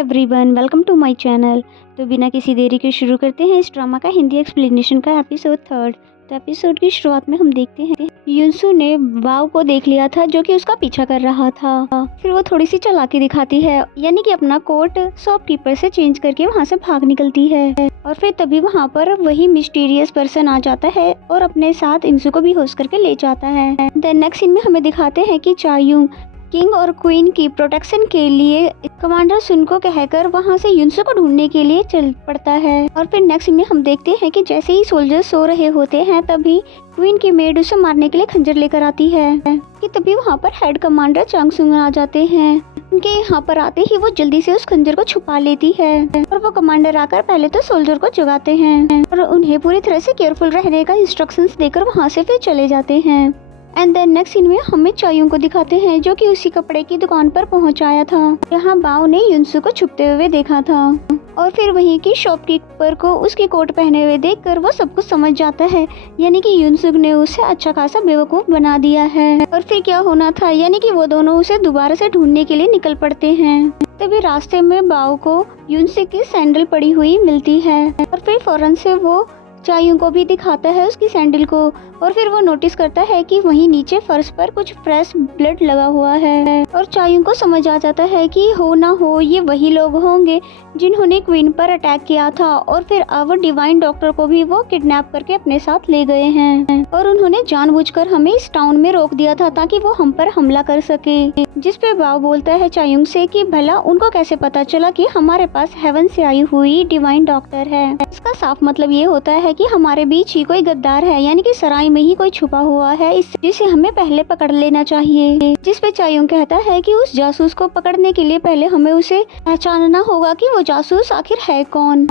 Everyone, welcome to my channel. तो बिना किसी देरी के शुरू करते हैं इस ड्रामा का हिंदी एक्सप्लेनेशन का एपिसोड 3। तो एपिसोड की शुरुआत में हम देखते हैं युनसू ने बाव को देख लिया था जो कि उसका पीछा कर रहा था। फिर वो थोड़ी सी चालाकी दिखाती है, यानी कि अपना कोट शॉपकीपर से चेंज करके वहाँ से भाग निकलती है। और फिर तभी वहाँ पर वही मिस्टीरियस पर्सन आ जाता है और अपने साथ इंसू को भी होश करके ले जाता है। देन नेक्स्ट सीन में हमें दिखाते हैं कि चायुंग किंग और क्वीन की प्रोटेक्शन के लिए कमांडर सुन को कहकर वहां से युनसू को ढूंढने के लिए चल पड़ता है। और फिर नेक्स्ट में हम देखते हैं कि जैसे ही सोल्जर्स सो रहे होते हैं तभी क्वीन की मेड उसे मारने के लिए खंजर लेकर आती है कि तभी वहां पर हेड कमांडर चांग सुंग आ जाते हैं। उनके यहाँ पर आते ही वो जल्दी से उस खंजर को छुपा लेती है और वो कमांडर आकर पहले तो सोल्जर को जगाते हैं और उन्हें पूरी तरह से केयरफुल रहने का इंस्ट्रक्शंस देकर वहाँ से फिर चले जाते हैं। एंड देन नेक्स्ट सीन में हमें चायुंग को दिखाते हैं जो कि उसी कपड़े की दुकान पर पहुंचाया था। यहाँ बाव ने युनसू को छुपते हुए देखा था और फिर वहीं की शॉपकीपर को उसकी कोट पहने हुए देखकर वो सब कुछ समझ जाता है, यानी कि युनसू ने उसे अच्छा खासा बेवकूफ बना दिया है। और फिर क्या होना था, यानी कि वो दोनों उसे दोबारा से ढूंढने के लिए निकल पड़ते हैं। तभी रास्ते में बाव को युनसू की सैंडल पड़ी हुई मिलती है और फिर फौरन से वो चायुंग को भी दिखाता है उसकी सैंडल को। और फिर वो नोटिस करता है कि वहीं नीचे फर्श पर कुछ फ्रेश ब्लड लगा हुआ है और चायुंग को समझ आ जाता है कि हो ना हो ये वही लोग होंगे जिन्होंने क्वीन पर अटैक किया था और फिर अब डिवाइन डॉक्टर को भी वो किडनैप करके अपने साथ ले गए हैं और उन्होंने जानबूझकर हमें इस टाउन में रोक दिया था ताकि वो हम पर हमला कर सके। जिस पे बाव बोलता है चायुंग से कि भला उनको कैसे पता चला कि हमारे पास हेवन से आई हुई डिवाइन डॉक्टर है। इसका साफ मतलब ये होता है कि हमारे बीच ही कोई गद्दार है, यानी कि सराय में ही कोई छुपा हुआ है जिसे हमें पहले पकड़ लेना चाहिए। जिस पे चायुंग कहता है कि उस जासूस को पकड़ने के लिए पहले हमें उसे पहचानना होगा कि वो जासूस आखिर है कौन।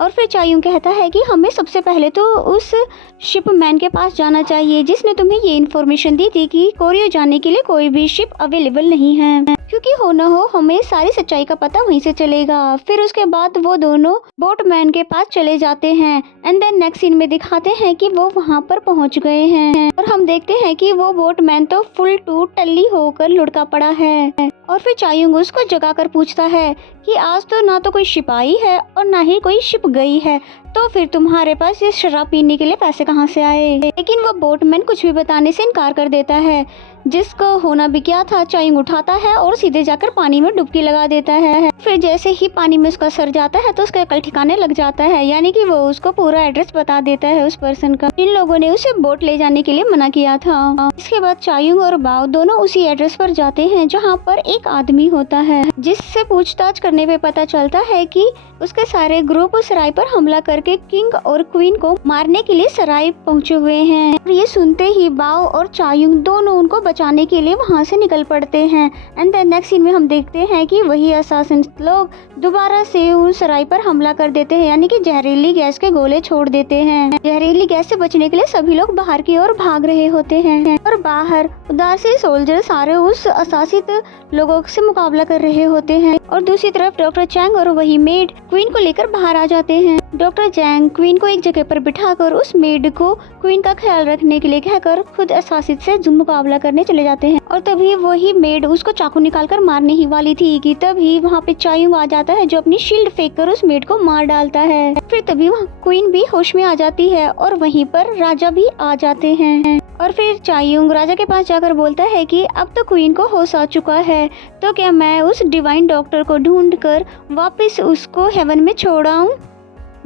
और फिर चायुंग कहता है कि हमें सबसे पहले तो उस शिपमैन के पास जाना चाहिए जिसने तुम्हें ये इन्फॉर्मेशन दी थी कि कोरियो जाने के लिए कोई भी शिप अवेलेबल नहीं है, क्योंकि हो न हो हमें सारी सच्चाई का पता वहीं से चलेगा। फिर उसके बाद वो दोनों बोटमैन के पास चले जाते हैं एंड देन नेक्स्ट सीन में दिखाते हैं कि वो वहाँ पर पहुँच गए हैं और हम देखते हैं कि वो बोटमैन तो फुल टू टल्ली होकर लुढ़का पड़ा है। और फिर चायुंग उसको जगाकर पूछता है कि आज तो ना तो कोई शिप आई है और ना ही कोई शिप गई है, तो फिर तुम्हारे पास ये शराब पीने के लिए पैसे कहाँ से आए। लेकिन वो बोटमैन कुछ भी बताने से इनकार कर देता है। जिसको होना भी क्या था, चायुंग उठाता है और सीधे जाकर पानी में डुबकी लगा देता है। फिर जैसे ही पानी में उसका सर जाता है तो उसका अकल ठिकाने लग जाता है, यानी कि वो उसको पूरा एड्रेस बता देता है उस पर्सन का। इन लोगों ने उसे बोट ले जाने के लिए मना किया था। इसके बाद चायुंग और बाव दोनों उसी एड्रेस पर जाते हैं जहाँ पर एक आदमी होता है, जिससे पूछताछ करने पे पता चलता है कि उसके सारे ग्रुप उस सराय पर हमला करके किंग और क्वीन को मारने के लिए सराय पहुँचे हुए हैं। और ये सुनते ही बाव और चायुंग दोनों उनको बचाने के लिए वहाँ से निकल पड़ते हैं। एंड देन नेक्स्ट सीन में हम देखते हैं कि वही असासिन लोग दोबारा से उस सराय पर हमला कर देते हैं, यानी कि जहरीली गैस के गोले छोड़ देते हैं। जहरीली गैस से बचने के लिए सभी लोग बाहर की ओर भाग रहे होते हैं और बाहर उदार से सोल्जर सारे उस असासित लोगों से मुकाबला कर रहे होते हैं। और दूसरी तरफ डॉक्टर चैंग और वही मेड क्वीन को लेकर बाहर आ जाते हैं। डॉक्टर चैंग क्वीन को एक जगह पर बिठाकर उस मेड को क्वीन का ख्याल रखने के लिए कहकर खुद असासित से मुकाबला करने चले जाते हैं। और तभी वही मेड उसको चाकू निकालकर मारने ही वाली थी कि तभी वहाँ पे चायुंग आ जाता है जो अपनी शील्ड फेंककर उस मेड को मार डालता है। फिर तभी वहाँ क्वीन भी होश में आ जाती है और वहीं पर राजा भी आ जाते हैं। और फिर चायुंग राजा के पास जाकर बोलता है कि अब तो क्वीन को होश आ चुका है, तो क्या मैं उस डिवाइन डॉक्टर को ढूंढकर वापस उसको हेवन में छोड़ आऊं।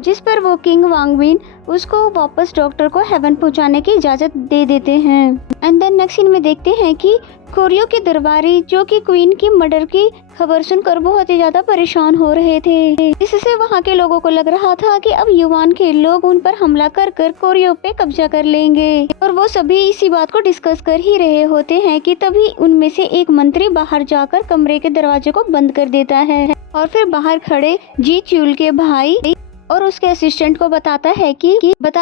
जिस पर वो किंग वांगविन उसको वापस डॉक्टर को हेवन पहुंचाने की इजाजत दे देते हैं। एंड देन नेक्स्ट सीन में देखते हैं कि कोरियो के दरबारी जो कि क्वीन की मर्डर की खबर सुनकर बहुत ही ज्यादा परेशान हो रहे थे। इससे वहाँ के लोगों को लग रहा था कि अब युवान के लोग उन पर हमला कर कर कोरियो पे कब्जा कर लेंगे और वो सभी इसी बात को डिस्कस कर ही रहे होते हैं कि तभी उनमें से एक मंत्री बाहर जाकर कमरे के दरवाजे को बंद कर देता है और फिर बाहर खड़े जी च्यूल के भाई और उसके असिस्टेंट को बता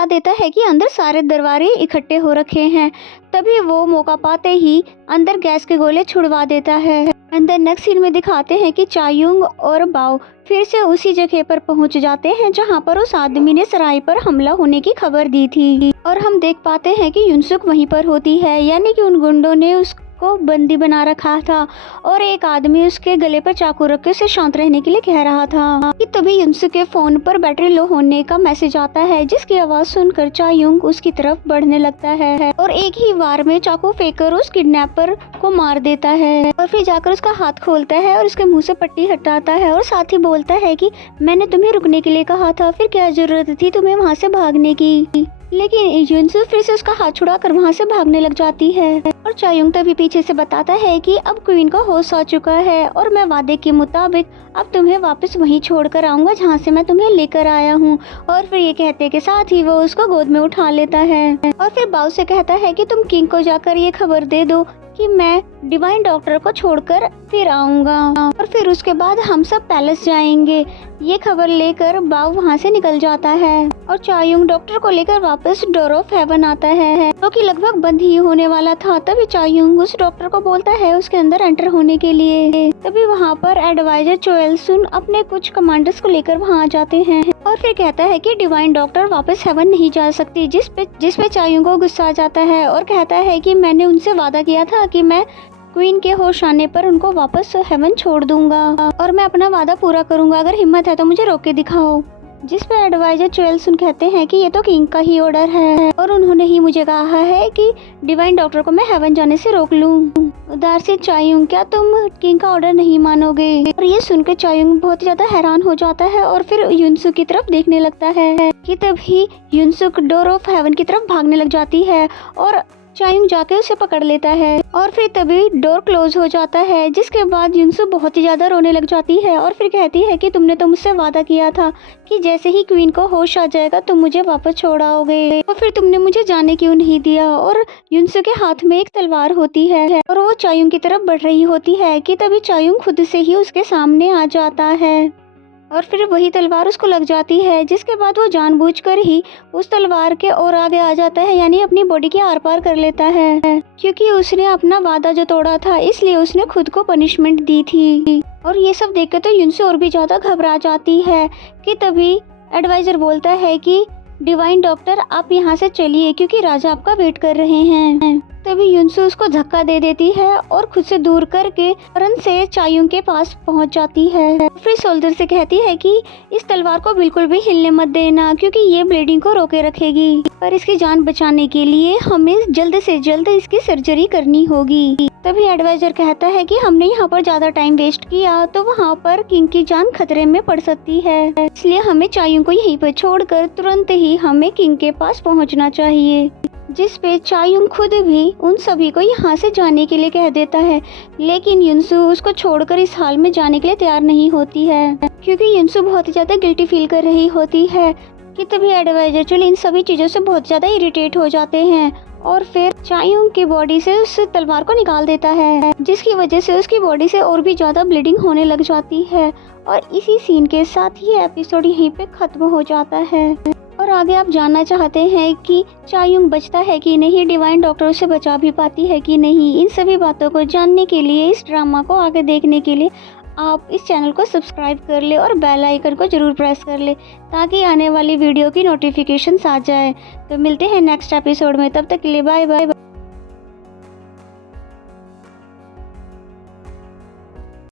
देता है कि अंदर सारे दरबारी इकट्ठे हो रखे हैं। तभी वो मौका पाते ही अंदर गैस के गोले छुड़वा देता है। एंड देन नेक्स्ट सीन में दिखाते हैं कि चायुंग और बाव फिर से उसी जगह पर पहुंच जाते हैं जहां पर उस आदमी ने सराय पर हमला होने की खबर दी थी और हम देख पाते हैं कि युनसुक वहीं पर होती है, यानी कि उन गुंडों ने उस को बंदी बना रखा था और एक आदमी उसके गले पर चाकू रख के उसे शांत रहने के लिए कह रहा था कि तभी युनसू के फोन पर बैटरी लो होने का मैसेज आता है, जिसकी आवाज सुनकर चायुंग उसकी तरफ बढ़ने लगता है और एक ही वार में चाकू फेंककर उस किडनैपर को मार देता है और फिर जाकर उसका हाथ खोलता है और उसके मुंह से पट्टी हटाता है और साथ ही बोलता है कि मैंने तुम्हें रुकने के लिए कहा था, फिर क्या जरूरत थी तुम्हें वहाँ से भागने की। लेकिन युनसू फिर से उसका हाथ छुड़ाकर वहाँ से भागने लग जाती है और चायुंग तभी पीछे से बताता है कि अब क्वीन का होश आ चुका है और मैं वादे के मुताबिक अब तुम्हें वापस वहीं छोड़कर आऊंगा जहाँ से मैं तुम्हें लेकर आया हूँ। और फिर ये कहते के साथ ही वो उसको गोद में उठा लेता है और फिर बाउ से कहता है कि तुम किंग को जाकर ये खबर दे दो कि मैं डिवाइन डॉक्टर को छोड़कर फिर आऊंगा और फिर उसके बाद हम सब पैलेस जाएंगे। ये खबर लेकर बाव वहाँ से निकल जाता है और चायुंग डॉक्टर को लेकर वापस डोर ऑफ हेवन आता है जो कि लगभग बंद ही होने वाला था। तभी चायुंग उस डॉक्टर को बोलता है उसके अंदर एंटर होने के लिए। तभी वहाँ पर एडवाइजर चोएलसुन अपने कुछ कमांडर्स को लेकर वहाँ आ जाते हैं और फिर कहता है कि डिवाइन डॉक्टर वापस हेवन नहीं जा सकती, जिसपे चायुंग को गुस्सा आ जाता है और कहता है कि मैंने उनसे वादा किया था कि मैं क्वीन के होश आने पर उनको वापस हेवन छोड़ दूंगा और मैं अपना वादा पूरा करूंगा, अगर हिम्मत है तो मुझे रोक के दिखाओ। जिस पे एडवाइजर चोएलसुन कहते हैं कि ये तो किंग का ही ऑर्डर है और उन्होंने ही मुझे कहा है कि डिवाइन डॉक्टर को मैं हेवन जाने से रोक लूं। उदार से चायुंग, क्या तुम किंग का ऑर्डर नहीं मानोगे? और ये सुनकर चायुंग बहुत ज्यादा हैरान हो जाता है और फिर युनसू की तरफ देखने लगता है कि तभी युनसू डोर ऑफ हेवन की तरफ भागने लग जाती है और चायुंग जाके उसे पकड़ लेता है और फिर तभी डोर क्लोज हो जाता है। जिसके बाद युनसू बहुत ही ज्यादा रोने लग जाती है और फिर कहती है कि तुमने तो मुझसे वादा किया था कि जैसे ही क्वीन को होश आ जाएगा तुम मुझे वापस छोड़ाओगे और फिर तुमने मुझे जाने क्यों नहीं दिया। और युनसू के हाथ में एक तलवार होती है और वो चायुंग की तरफ बढ़ रही होती है कि तभी चायुंग खुद से ही उसके सामने आ जाता है और फिर वही तलवार उसको लग जाती है। जिसके बाद वो जानबूझकर ही उस तलवार के और आगे आ जाता है, यानी अपनी बॉडी के आर पार कर लेता है क्योंकि उसने अपना वादा जो तोड़ा था इसलिए उसने खुद को पनिशमेंट दी थी। और ये सब देखकर तो युनसू और भी ज्यादा घबरा जाती है कि तभी एडवाइजर बोलता है कि डिवाइन डॉक्टर आप यहाँ से चलिए क्योंकि राजा आपका वेट कर रहे हैं। तभी युनसू उसको धक्का दे देती है और खुद से दूर करके तुरंत से चायुंग के पास पहुंच जाती है। फिर सोल्जर से कहती है कि इस तलवार को बिल्कुल भी हिलने मत देना क्योंकि ये ब्लीडिंग को रोके रखेगी, पर इसकी जान बचाने के लिए हमें जल्द से जल्द इसकी सर्जरी करनी होगी। तभी एडवाइजर कहता है कि हमने यहाँ पर ज्यादा टाइम वेस्ट किया तो वहाँ पर किंग की जान खतरे में पड़ सकती है, इसलिए हमें चायुंग को यहीं पर छोड़कर तुरंत ही हमें किंग के पास पहुँचना चाहिए। जिस पे चायुंग खुद भी उन सभी को यहाँ से जाने के लिए कह देता है, लेकिन युनसू उसको छोड़कर इस हाल में जाने के लिए तैयार नहीं होती है क्योंकि युनसू बहुत ही ज्यादा गिल्टी फील कर रही होती है कि तभी एडवाइजर चल इन सभी चीजों से बहुत ज्यादा इरिटेट हो जाते हैं और फिर चायुंग की बॉडी से उस तलवार को निकाल देता है, जिसकी वजह से उसकी बॉडी से और भी ज्यादा ब्लीडिंग होने लग जाती है। और इसी सीन के साथ ही एपिसोड यहीं पे खत्म हो जाता है। और आगे आप जानना चाहते हैं कि चायुंग बचता है कि नहीं, डिवाइन डॉक्टर उसे बचा भी पाती है कि नहीं, इन सभी बातों को जानने के लिए, इस ड्रामा को आगे देखने के लिए आप इस चैनल को सब्सक्राइब कर ले और बेल आइकन को जरूर प्रेस कर ले ताकि आने वाली वीडियो की नोटिफिकेशंस आ जाए। तो मिलते हैं नेक्स्ट एपिसोड में, तब तक के लिए बाय बाय।